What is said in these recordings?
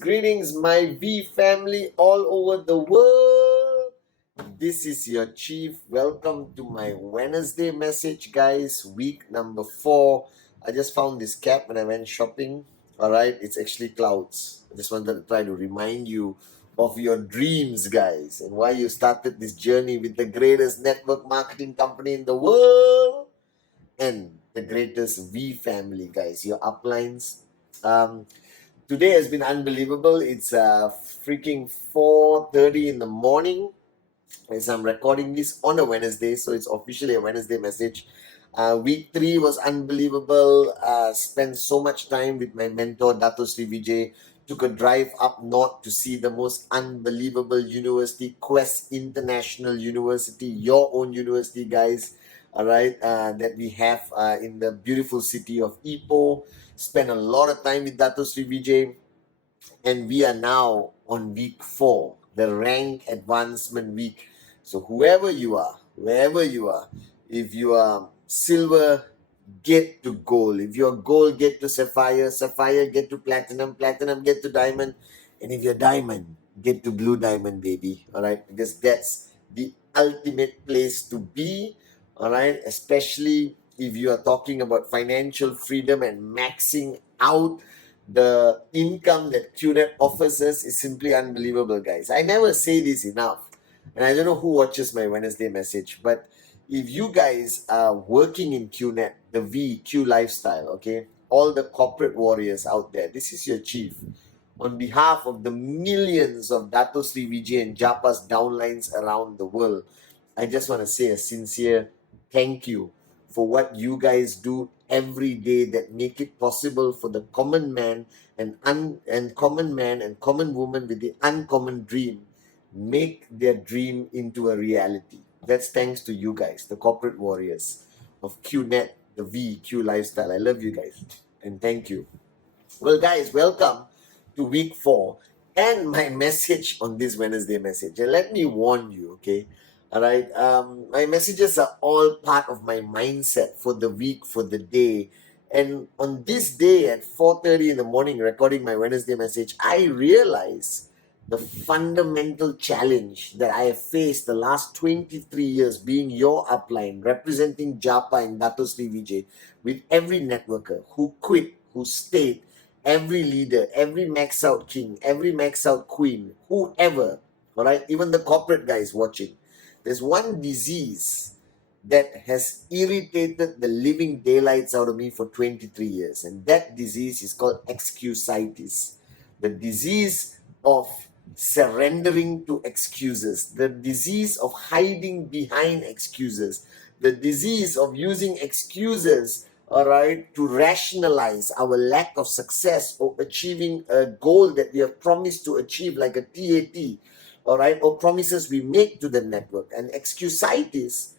Greetings, my V family all over the world. This is your chief. Welcome to my Wednesday message, guys. Week number 4. I just found this cap when I went shopping. All right, it's actually clouds. I just wanted to try to remind you of your dreams, guys, and why you started this journey with the greatest network marketing company in the world and the greatest V family, guys. Your uplines. Today has been unbelievable. It's freaking 4:30 in the morning as I'm recording this on a Wednesday, so it's officially a Wednesday message. Week 3 was unbelievable. Spent so much time with my mentor, Dato Sri Vijay. Took a drive up north to see the most unbelievable university, Quest International University, your own university, guys. All right, that we have in the beautiful city of Ipoh. Spent a lot of time with Dato Sri Vijay, and we are now on week 4, the rank advancement week. So whoever you are, wherever you are, if you are silver, get to gold. If you're gold, get to sapphire. Sapphire, get to platinum. Platinum, get to diamond. And if you're diamond, get to blue diamond, baby. All right, because that's the ultimate place to be. All right, especially if you are talking about financial freedom and maxing out the income that QNET offers us is simply unbelievable, guys. I never say this enough. And I don't know who watches my Wednesday message, but if you guys are working in QNET, the VQ lifestyle, okay, all the corporate warriors out there, this is your chief. On behalf of the millions of Dato Sri Vijay and Japa's downlines around the world, I just want to say a sincere thank you for what you guys do every day that make it possible for the common man and common woman with the uncommon dream make their dream into a reality. That's thanks to you guys, the corporate warriors of QNET, the VQ lifestyle. I love you guys and thank you. Well, guys, welcome to week 4 and my message on this Wednesday message. And let me warn you, okay? All right. My messages are all part of my mindset for the week, for the day. And on this day at 4:30 in the morning, recording my Wednesday message, I realized the fundamental challenge that I have faced the last 23 years being your upline, representing Japa and Dato Sri Vijay with every networker who quit, who stayed, every leader, every max out king, every max out queen, whoever, all right, even the corporate guys watching. There's one disease that has irritated the living daylights out of me for 23 years, and that disease is called excusitis. The disease of surrendering to excuses, the disease of hiding behind excuses, the disease of using excuses, all right, to rationalize our lack of success or achieving a goal that we have promised to achieve, like a TAT, all right, or promises we make to the network. And excusitis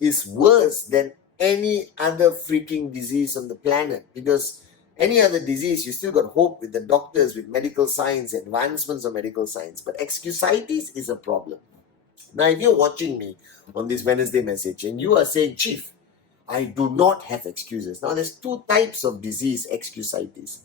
is worse than any other freaking disease on the planet, because any other disease, you still got hope with the doctors, with medical science, advancements of medical science. But excusitis is a problem. Now, if you're watching me on this Wednesday message and you are saying, Chief, I do not have excuses. Now, there's 2 types of disease, excusitis.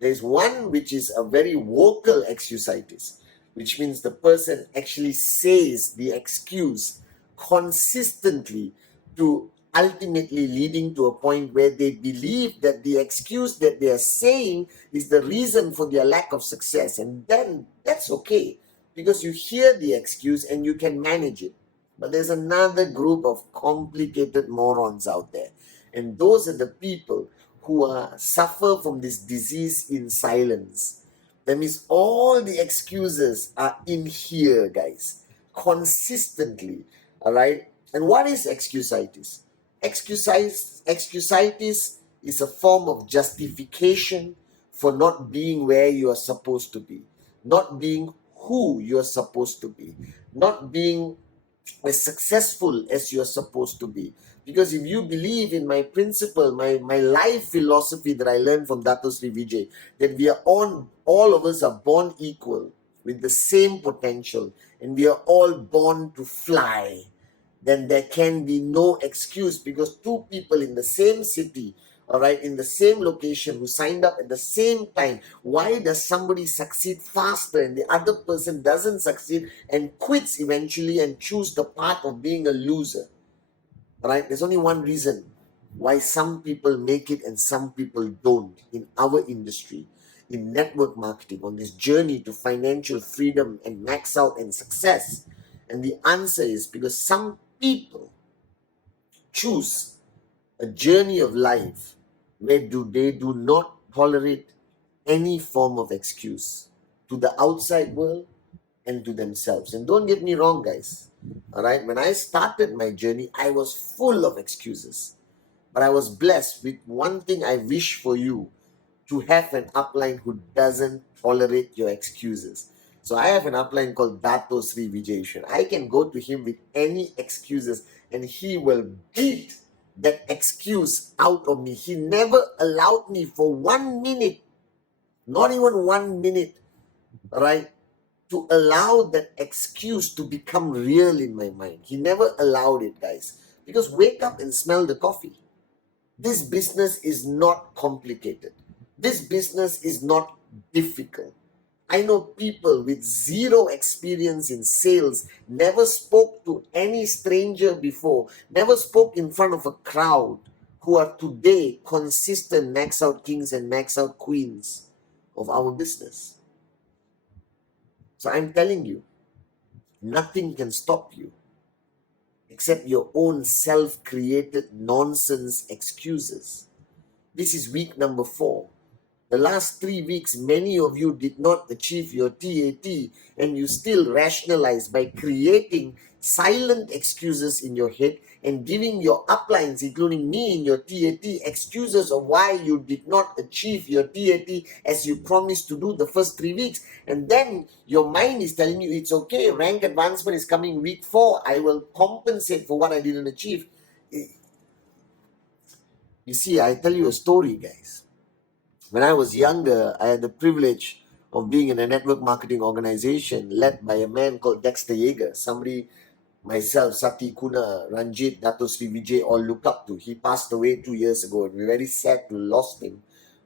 There's one which is a very vocal excusitis, which means the person actually says the excuse consistently to ultimately leading to a point where they believe that the excuse that they are saying is the reason for their lack of success. And then that's okay, because you hear the excuse and you can manage it. But there's another group of complicated morons out there. And those are the people who suffer from this disease in silence. That means all the excuses are in here, guys, consistently. All right. And what is excusitis? Excusitis is a form of justification for not being where you are supposed to be, not being who you are supposed to be, not being as successful as you're supposed to be. Because if you believe in my principle, my life philosophy that I learned from Dato Sri Vijay, that we are all of us are born equal with the same potential, and we are all born to fly, then there can be no excuse, because two people in the same city, all right, in the same location, who signed up at the same time, why does somebody succeed faster and the other person doesn't succeed and quits eventually and choose the path of being a loser? All right, there's only one reason why some people make it and some people don't in our industry, in network marketing, on this journey to financial freedom and max out and success. And the answer is because some people choose a journey of life where they do not tolerate any form of excuse to the outside world and to themselves. And don't get me wrong, guys. All right, when I started my journey, I was full of excuses. But I was blessed with one thing I wish for you: to have an upline who doesn't tolerate your excuses. So I have an upline called Dato Sri Vijay. I can go to him with any excuses and he will beat that excuse out of me. He never allowed me for 1 minute, not even 1 minute, right, to allow that excuse to become real in my mind. He never allowed it, guys. Because wake up and smell the coffee. This business is not complicated. This business is not difficult. I know people with zero experience in sales, never spoke to any stranger before, never spoke in front of a crowd, who are today consistent max out kings and max out queens of our business. So I'm telling you, nothing can stop you except your own self-created nonsense excuses. This is week number 4. The last 3 weeks, many of you did not achieve your TAT, and you still rationalize by creating silent excuses in your head and giving your uplines, including me in your TAT, excuses of why you did not achieve your TAT as you promised to do the first 3 weeks. And then your mind is telling you, it's okay, rank advancement is coming week 4, I will compensate for what I didn't achieve. You see, I tell you a story, guys. When I was younger, I had the privilege of being in a network marketing organization led by a man called Dexter Yeager, somebody myself, Sati Kuna, Ranjit, Dato Sri Vijay all look up to. He passed away 2 years ago, and we're very sad to lost him,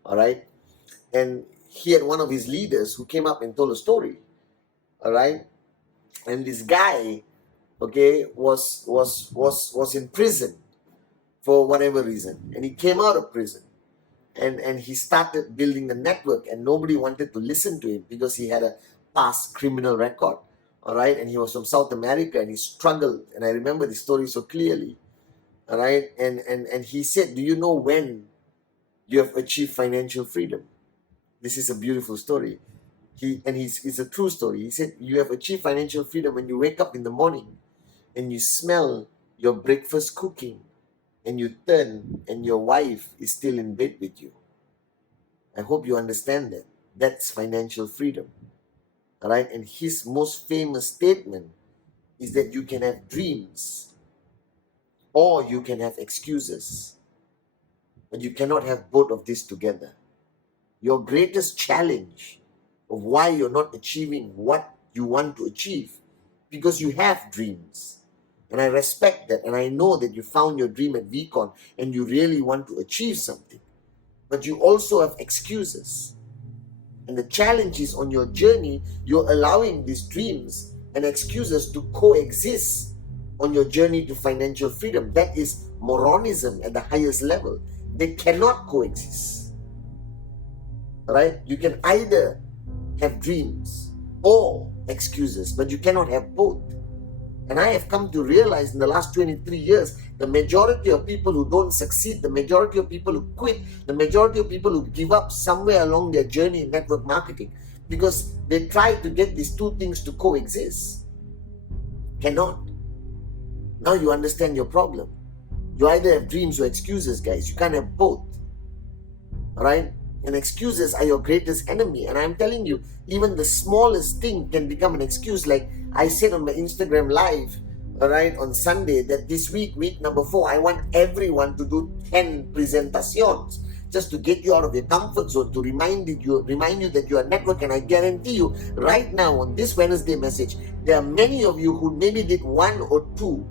all right? And he had one of his leaders who came up and told a story, all right? And this guy, okay, was in prison for whatever reason, and he came out of prison. And he started building the network, and nobody wanted to listen to him because he had a past criminal record, all right? And he was from South America, and he struggled. And I remember the story so clearly, all right? And he said, do you know when you have achieved financial freedom? This is a beautiful story. It's a true story. He said, you have achieved financial freedom when you wake up in the morning and you smell your breakfast cooking, and you turn and your wife is still in bed with you. I hope you understand that. That's financial freedom. All right? And his most famous statement is that you can have dreams or you can have excuses, but you cannot have both of these together. Your greatest challenge of why you're not achieving what you want to achieve, because you have dreams. And I respect that, and I know that you found your dream at VCon and you really want to achieve something. But you also have excuses. And the challenge is, on your journey, you're allowing these dreams and excuses to coexist on your journey to financial freedom. That is moronism at the highest level. They cannot coexist. Right? You can either have dreams or excuses, but you cannot have both. And I have come to realize in the last 23 years, the majority of people who don't succeed, the majority of people who quit, the majority of people who give up somewhere along their journey in network marketing, because they try to get these two things to coexist. Cannot. Now you understand your problem. You either have dreams or excuses, guys. You can't have both. Right? And excuses are your greatest enemy. And I'm telling you, even the smallest thing can become an excuse. Like I said on my Instagram live, right, on Sunday, that this week number 4, I want everyone to do 10 presentations just to get you out of your comfort zone, to remind you that you are network. And I guarantee you, right now on this Wednesday message, there are many of you who maybe did 1 or 2,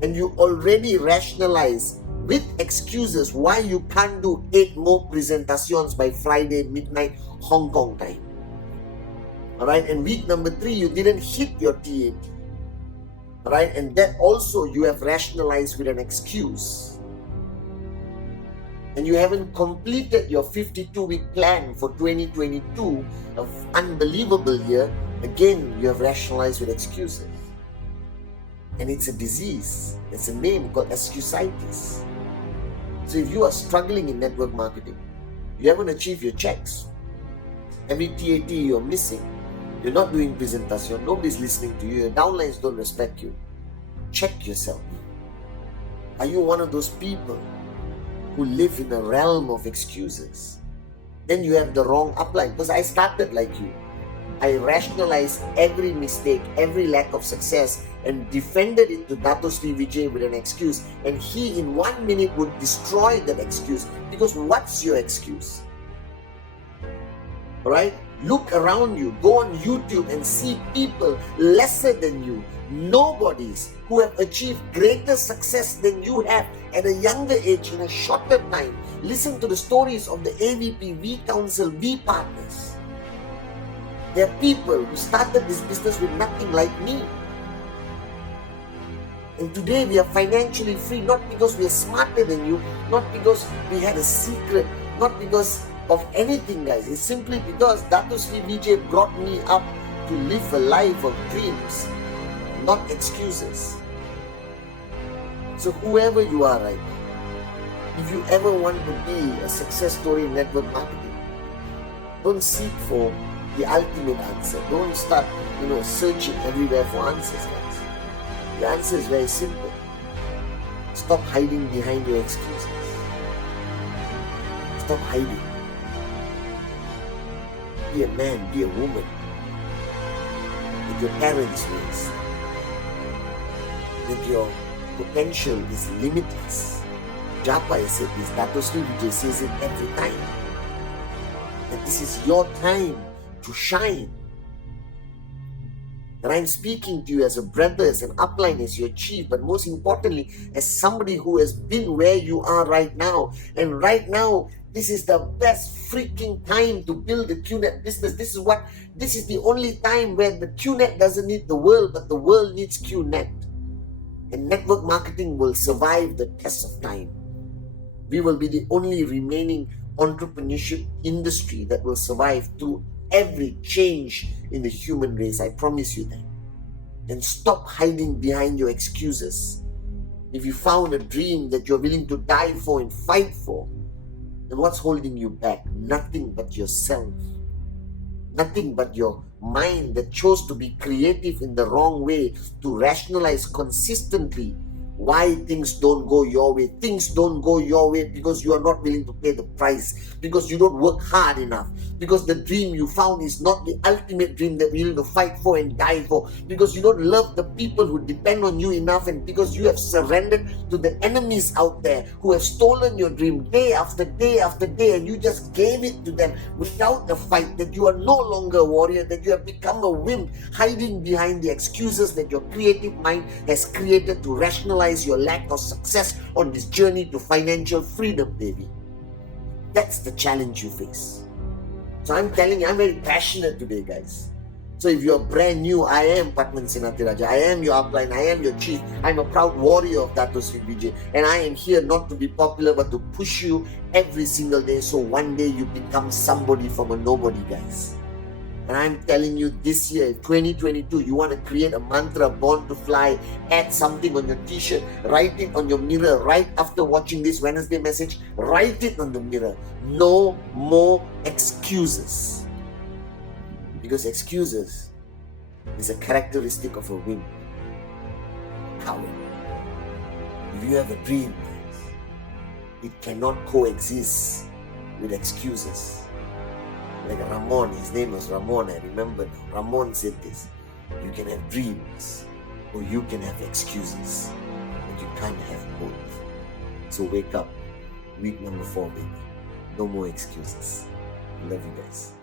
and you already rationalize with excuses why you can't do 8 more presentations by Friday midnight Hong Kong time. Alright, and week number 3, you didn't hit your TAT. Alright, and that also you have rationalized with an excuse. And you haven't completed your 52-week plan for 2022, an unbelievable year. Again, you have rationalized with excuses. And it's a disease. It's a name called excusitis. So if you are struggling in network marketing, you haven't achieved your checks, every TAT you're missing, you're not doing presentation, nobody's listening to you, your downlines don't respect you, check yourself. Are you one of those people who live in a realm of excuses? Then you have the wrong upline. Because I started like you. I rationalized every mistake, every lack of success, and defended it to Dato Sri Vijay with an excuse. And he in 1 minute would destroy that excuse. Because what's your excuse? Alright? Look around you, go on YouTube and see people lesser than you, nobodies who have achieved greater success than you have at a younger age in a shorter time. Listen to the stories of the AVP, V Council, V partners. There are people who started this business with nothing like me. And today we are financially free, not because we are smarter than you, not because we had a secret, not because of anything, guys. It's simply because Dato Sri Vijay brought me up to live a life of dreams, not excuses. So whoever you are right now, if you ever want to be a success story in network marketing, don't seek for the ultimate answer. Don't start, searching everywhere for answers, guys. The answer is very simple. Stop hiding behind your excuses. Stop hiding. Be a man, be a woman that your parents raised, that your potential is limitless. Japa said this, Dato Sri Vijay says it every time. And this is your time to shine. And I'm speaking to you as a brother, as an upline, as your chief, but most importantly, as somebody who has been where you are right now. And right now, this is the best freaking time to build the QNET business. This is the only time where the QNET doesn't need the world, but the world needs QNET. And network marketing will survive the test of time. We will be the only remaining entrepreneurship industry that will survive through every change in the human race. I promise you that. And stop hiding behind your excuses. If you found a dream that you're willing to die for and fight for, then what's holding you back? Nothing but yourself. Nothing but your mind that chose to be creative in the wrong way, to rationalize consistently why things don't go your way. Things don't go your way because you are not willing to pay the price, because you don't work hard enough, because the dream you found is not the ultimate dream that you're willing to fight for and die for, because you don't love the people who depend on you enough, and because you have surrendered to the enemies out there who have stolen your dream day after day after day, and you just gave it to them without a fight, that you are no longer a warrior, that you have become a wimp hiding behind the excuses that your creative mind has created to rationalize your lack of success on this journey to financial freedom, baby. That's the challenge you face. So I'm telling you, I'm very passionate today, guys. So if you're brand new, I am Pathman Senathirajah. I am your upline. I am your chief. I'm a proud warrior of Dato Sri Vijay. And I am here not to be popular, but to push you every single day, so one day you become somebody from a nobody, guys. And I'm telling you, this year, 2022, you want to create a mantra, born to fly, add something on your t-shirt, write it on your mirror right after watching this Wednesday message, write it on the mirror. No more excuses. Because excuses is a characteristic of a wimp, a coward. If you have a dream, guys, it cannot coexist with excuses. Like Ramon, his name was Ramon, I remember now. Ramon said this: you can have dreams or you can have excuses, but you can't have both. So wake up. Week number 4, baby. No more excuses. Love you guys.